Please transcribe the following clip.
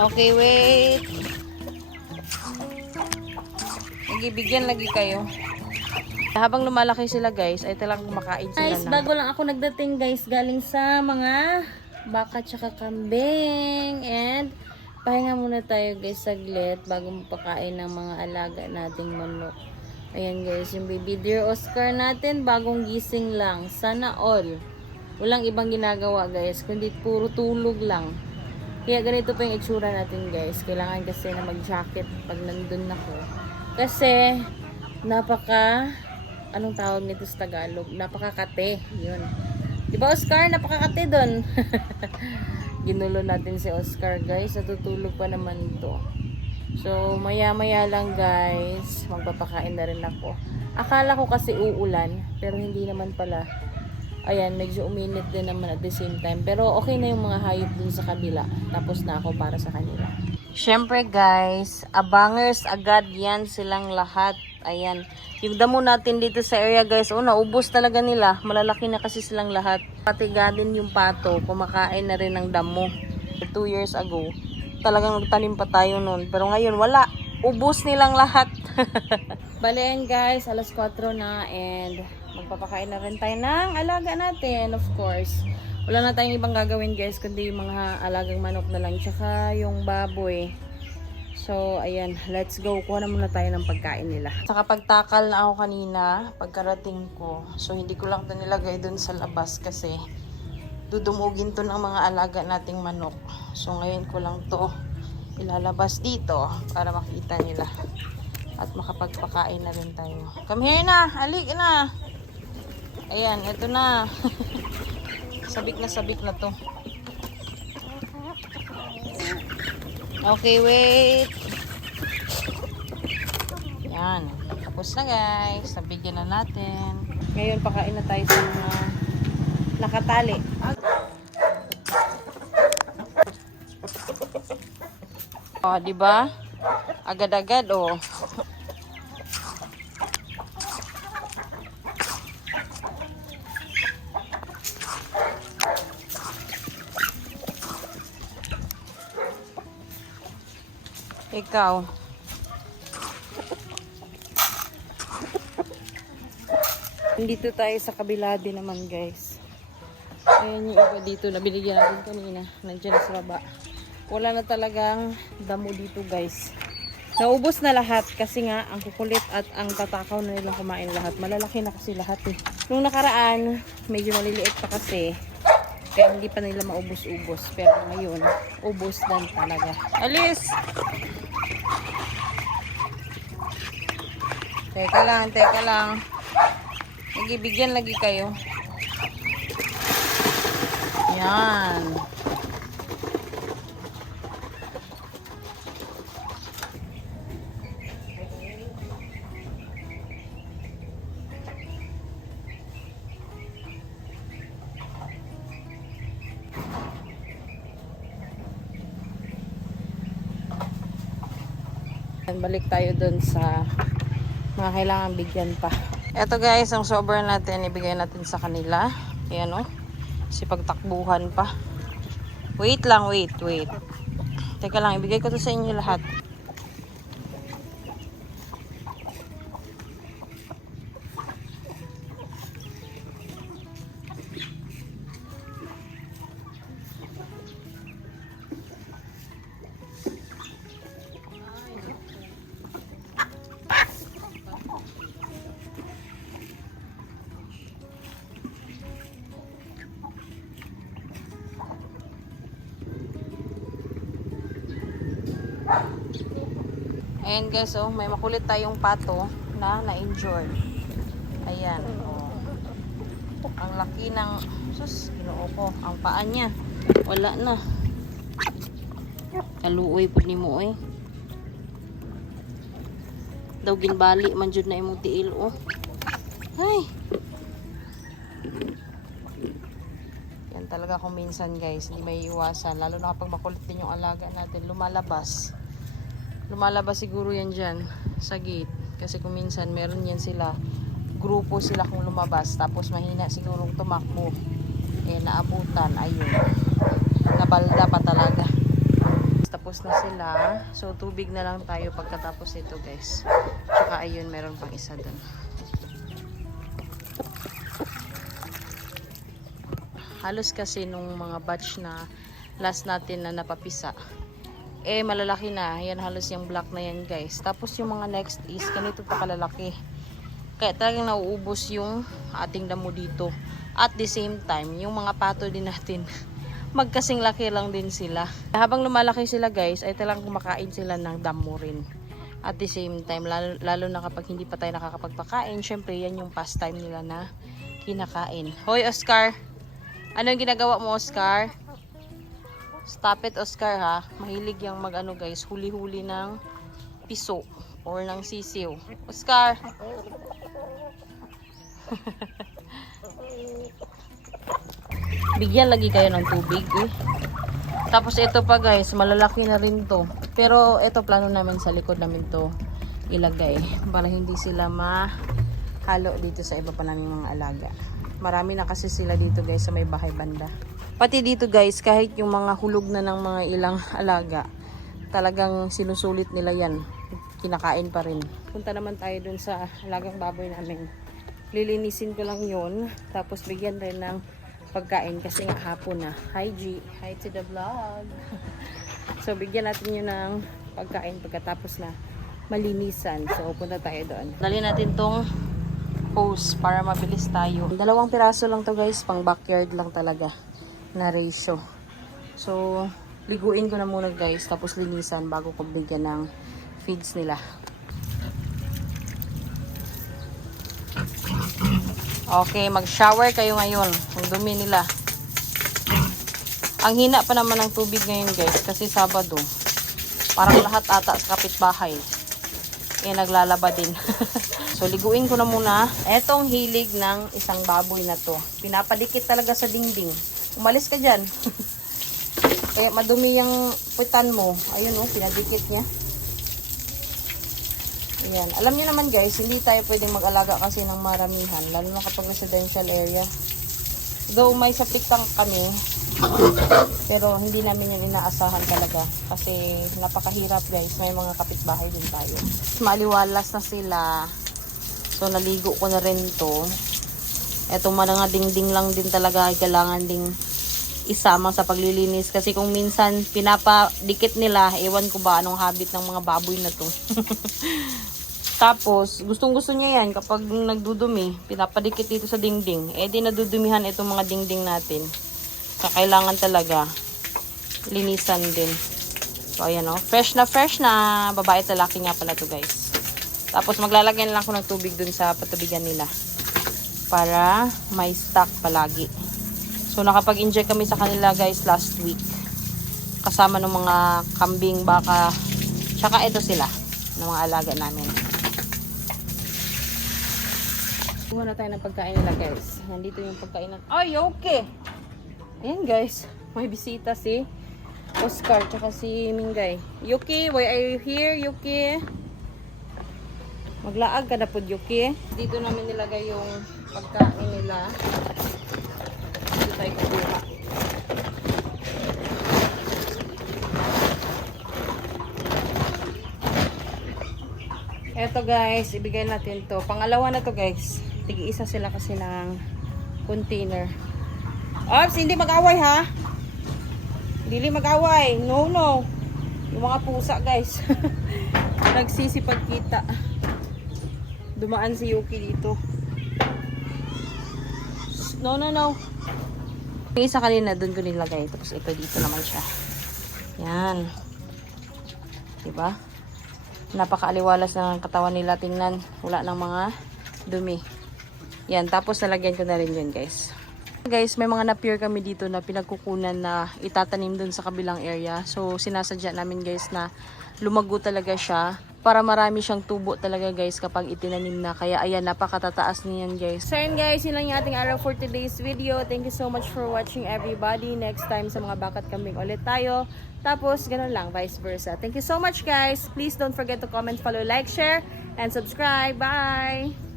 Okay, wait. Nagibigyan lagi kayo. Habang lumalaki sila guys, ay talagang kumakain sila Guys, bago lang ako nagdating guys, galing sa mga baka tsaka kambing. And pahinga muna tayo guys saglit bago mapakain ng mga alaga nating manok. Ayan guys, yung baby deer Oscar natin, bagong gising lang. Sana all. Walang ibang ginagawa guys, kundi puro tulog lang. Kaya ganito pa yung itsura natin guys. Kailangan kasi na mag-jacket pag nandun ako. Kasi, anong tawag nito sa Tagalog? Napakakate. Yun. Diba Oscar? Napakakate dun. Ginulo natin si Oscar guys. Natutulog pa naman ito. So, maya-maya lang guys. Magpapakain na rin ako. Akala ko kasi uulan. Pero hindi naman pala. Ayan, medyo uminit din naman at the same time. Pero okay na yung mga hayop dun sa kabila. Tapos na ako para sa kanila. Syempre guys, abangers agad yan silang lahat. Ayan. Yung damo natin dito sa area guys, naubos talaga nila. Malalaki na kasi silang lahat. Pati din yung pato, kumakain na rin ng damo. 2 years ago, talagang nagtanim pa tayo noon. Pero ngayon wala. Ubos nilang lahat. Bale yan guys, alas 4 na and magpapakain na rin tayo ng alaga natin, of course. Wala na tayong ibang gagawin guys, kundi yung mga alagang manok na lang, tsaka yung baboy. So, ayan, let's go. Kuha na muna tayo ng pagkain nila. Saka pagtakal na ako kanina, pagkarating ko. So, hindi ko lang ito nilagay dun sa labas kasi dudumugin to ng mga alaga nating manok. So, ngayon ko lang to ilalabas dito para makita nila. At makapagpakain na rin tayo. Come here na! Alik na! Ayan, ito na. Sabik na to. Okay, wait. Yan. Tapos na guys. Nabigyan na natin. Ngayon, pakain na tayo sa mga nakatali. Oh, diba? Agad-agad, oh. Ikaw. Dito tayo sa kabila din naman guys. Ayan yung iba dito na binigyan natin kanina. Nandiyan sa baba. Wala na talagang damo dito guys. Naubos na lahat kasi nga ang kukulit at ang tatakaw na nilang kumain lahat. Malalaki na kasi lahat eh. Nung nakaraan, medyo maliliit pa kasi. Kaya hindi pa nila maubos-ubos. Pero ngayon, ubos dan talaga. Alis! Teka lang. Nagibigyan lagi kayo. Yan. Balik tayo dun sa mga kailangan bigyan pa. Eto guys, ang sobra natin ibigay natin sa kanila. Ayan o. Kasi pagtakbuhan pa. Wait lang, wait. Teka lang, ibigay ko to sa inyo lahat. Ayan guys, oh, may makulit tayong pato na na-injured. Ayan, oh. Ang laki ng, sus, ginoo ko, ang paa niya. Wala na. Kaluoy po ni mo, eh. Daw ginbali, manjud na imong tiil, oh. Ay! Yan talaga kung minsan guys, hindi may iwasan. Lalo na kapag makulit din yung alaga natin, lumalabas siguro yan dyan sa gate kasi kung minsan meron yan sila, grupo sila kung lumabas tapos mahina sigurong tumakbo, naabutan, ayun, nabalda pa talaga. Tapos tapos na sila. So, tubig na lang tayo pagkatapos nito, guys. Tsaka, ayun, meron pang isa dun. Halos kasi nung mga batch na last natin na napapisa, eh, malalaki na. Yan, halos yung black na yan, guys. Tapos, yung mga next is, ganito pa kalalaki. Kaya talagang nauubos yung ating damo dito. At the same time, yung mga pato din natin, magkasing laki lang din sila. Habang lumalaki sila, guys, ay talagang kumakain sila ng damo rin. At the same time, lalo na kapag hindi pa tayo nakakapagpakain, syempre yan yung pastime nila na kinakain. Hoy, Oscar! Ano yung ginagawa mo, Oscar? Stop it, Oscar, ha? Mahilig yung mag-ano, guys, huli-huli ng piso or ng sisiw. Oscar! Bigyan lagi kayo ng tubig, eh. Tapos ito pa, guys, malalaki na rin to. Pero ito plano namin sa likod namin to ilagay para hindi sila mahalo dito sa iba pa namin mga alaga. Marami na kasi sila dito, guys, sa may bahay banda. Pati dito, guys, kahit yung mga hulog na ng mga ilang alaga, talagang sinusulit nila yan. Kinakain pa rin. Punta naman tayo dun sa alagang baboy namin. Lilinisin ko lang yun. Tapos bigyan rin ng pagkain kasi nga hapon na. Hi G, hi to the vlog. So bigyan natin yun ng pagkain pagkatapos na malinisan. So punta tayo doon. Dali natin tong hose para mabilis tayo. 2 piraso lang to, guys, pang backyard lang talaga na ratio. So liguin ko na muna, guys, tapos linisan bago ko bigyan ng feeds nila. Okay, mag-shower kayo ngayon. Ang dumi nila. Ang hina pa naman ng tubig ngayon, guys, kasi Sabado. Parang lahat ata sa kapitbahay eh naglalaba din. So liguin ko na muna. Etong hilig ng isang baboy na to. Pinapadikit talaga sa dingding. Umalis ka dyan. Eh madumi yung puwitan mo. Ayun, oh, pinadikit niya. Ayan. Alam niyo naman, guys, hindi tayo pwedeng mag-alaga kasi ng maramihan, lalo na kapag residential area. Though may sapikang kami, pero hindi namin yan inaasahan talaga kasi napakahirap, guys. May mga kapitbahay din tayo. Maliwalas na sila. So naligo ko na rin to. Etong mga dingding lang din talaga kailangan ding isama sa paglilinis kasi kung minsan pinapadikit nila, ewan ko ba anong habit ng mga baboy na to. Tapos gustong-gusto niya yan kapag nagdudumi, pinapadikit dito sa dingding, eh di nadudumihan itong mga dingding natin. Kailangan talaga linisan din. So ayan, oh, fresh na babae at lalaki nga pala to, guys. Tapos maglalagyan lang ako ng tubig dun sa patubigan nila para may stock palagi. So nakapag-enjoy kami sa kanila, guys, last week. Kasama ng mga kambing, baka, tsaka ito sila, ng mga alaga namin. Kuha na tayo ng pagkain nila, guys. Nandito yung pagkain natin. Ay, okay! Ayan, guys. May bisita si Oscar tsaka si Mingay. Yuki, why are you here, Yuki? Maglaag ka na po, Yuki. Dito namin nilagay yung pagkain nila. Dito tayo kukuha. Eto, guys, ibigay natin to. Pangalawa na to, guys. Tig-isa sila kasi ng container. Ops, hindi mag-away, ha? Hindi mag-away. No. Yung mga pusa, guys. Nagsisipag kita. Dumaan si Yuki dito. No. Yung isa kanina, dun ko nilagay. Tapos ito dito naman siya. Yan. Diba? Napakaaliwalas ng katawan nila. Tingnan. Wala ng mga dumi. Yan. Tapos nalagyan ko na rin yun, guys. Guys, may mga na-pure kami dito na pinagkukunan na itatanim dun sa kabilang area. So, sinasadya namin, guys, na lumago talaga siya para marami siyang tubo talaga, guys, kapag itinanim na. Kaya, ayan, napakatataas niyan, guys. So, ayan, guys, yun lang yung ating araw for today's video. Thank you so much for watching, everybody. Next time sa mga bakat kambing ulit tayo. Tapos, ganun lang, vice versa. Thank you so much, guys. Please don't forget to comment, follow, like, share, and subscribe. Bye!